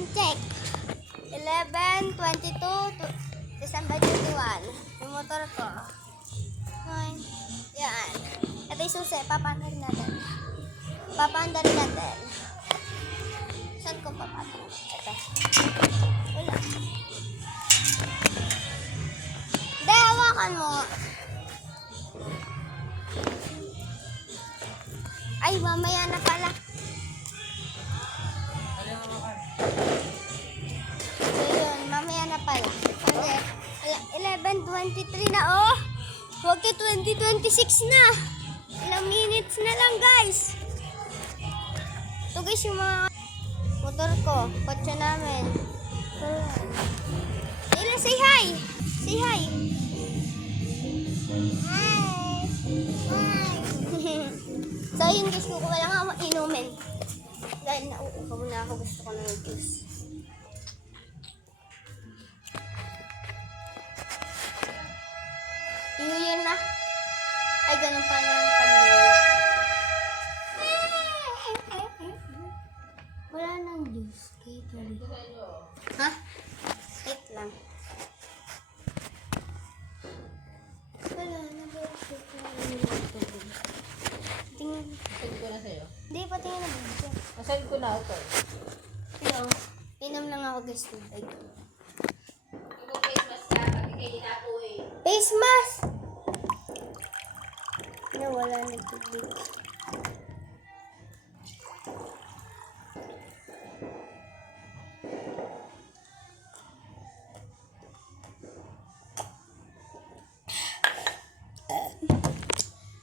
time check. 11:22 December 21. Yung motor ko. Yan. Ito yung susi. Papaandarin natin. Saan ko papaandarin? Ito. Wala. Hindi, hawakan mo. Ay, mamaya na pala. So yun, mamaya na pala. Kasi 11:23 na, oh. Huwag ka 20:26 na. Ilang minutes na lang, guys. Ito guys, yung mga motor ko. Kotse namin. Ila, say hi. Say hi. Hi. Hi. So yun guys, kukuha lang ako inumin. Dahil nauupaw na ako, gusto ko ng juice. New Year na. Ay, ganun pa lang pag-New. Wala nang juice. Ha? Wait lang. Wala na ba? Tingnan. Send ko na sa'yo. Hindi, patingin na video. Send ko na ito. Hello. Inom lang ako guys. Ay. Yung face mask ka, pati kayo dinapo eh. Face mask! Wala na tubig.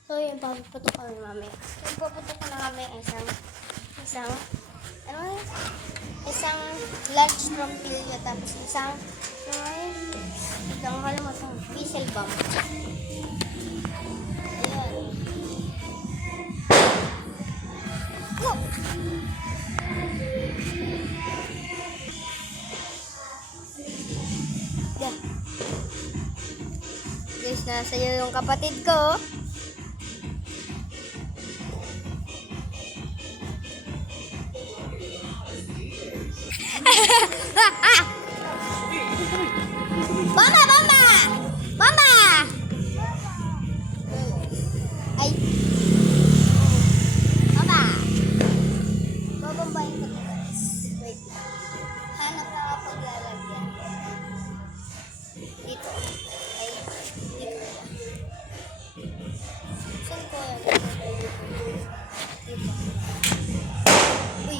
So yun, papuputok kami mamaya. Papuputok na kami isang large trompilyo, tapos isang whistle bomb. Ayan. Go! Yeah. Guys, nasa iyo yung kapatid ko. Mama! Ay. Mama! Babambayin ko ito guys. Wait. Hanap na ako paglalagyan. Dito. Ay. Dito. Saan ko yan? Dito. Uy.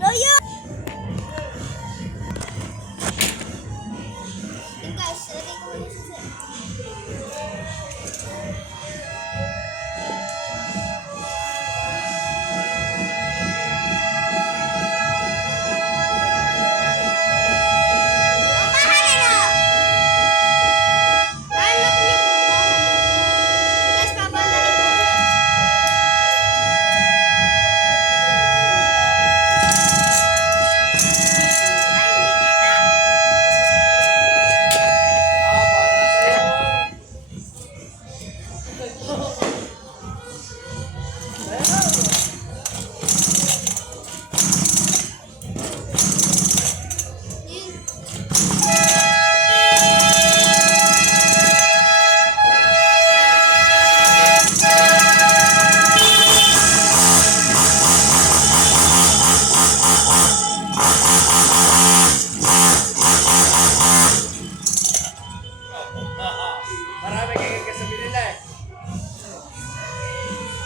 Loyo! Yung guys, lagay ko muna sa Umahalin na! Hanap niyo po. Guys, papandarin ko. Ay, hindi kita. Marami kayo kasabi nila eh.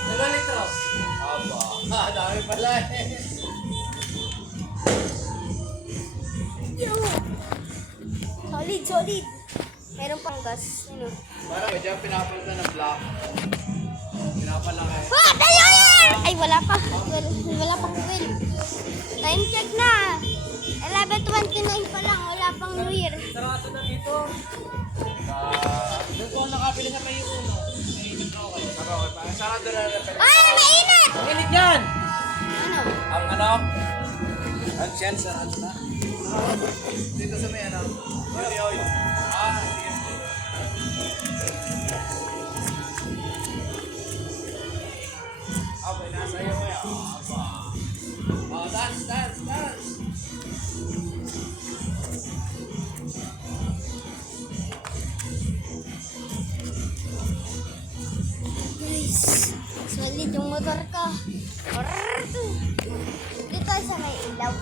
Ilang litro? Aba, dami pala eh. Yo! Solid, solid. Meron pang gas. Ano? Parang medyo pinapalitan ng black. Pinapalaki. Ah! Tayo yan! Ay, wala pa. Wala pa fuel. Time check na. 11:29 pa lang. Wala pang New Year. Sarado na dito. Doon po ang nakabili na may uno. May metro kayo. Okay pa. Sarado na na. Ay, mainit! Ang init yan! Ano? Ang ano? Ang shell, sarado na. Dito sa may ano? Oil. Sige. Okay, nasa iyo kaya. Dance, dance, dance. Guys, solid yung motor ko. Dito tayo sa may ilaw.